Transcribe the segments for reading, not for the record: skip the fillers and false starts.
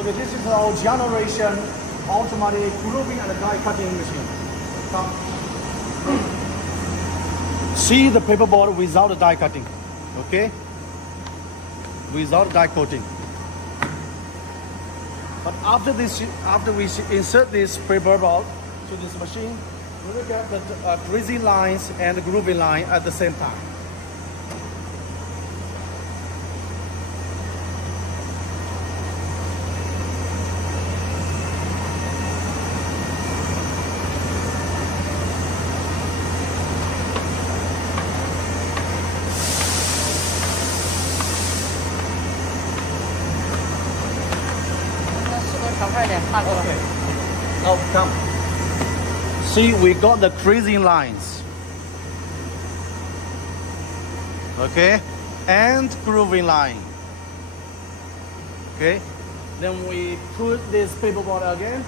Okay, this is our generation automatic grooving and die cutting machine. Come. See the paperboard without the die cutting, okay? Without die coating. But after we insert this paperboard to this machine, we will get the greasing lines and the grooving line at the same time. Okay. Oh, come. See, we got the greasing lines. Okay, and grooving line. Okay, then we put this paperboard again.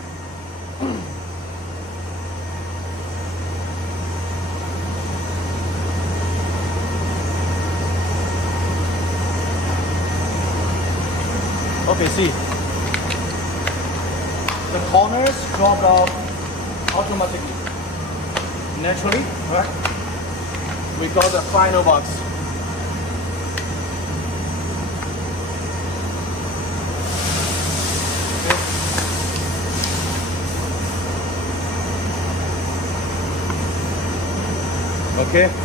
Okay, see. The corners dropped off automatically. Naturally, right? We got the final box. Okay.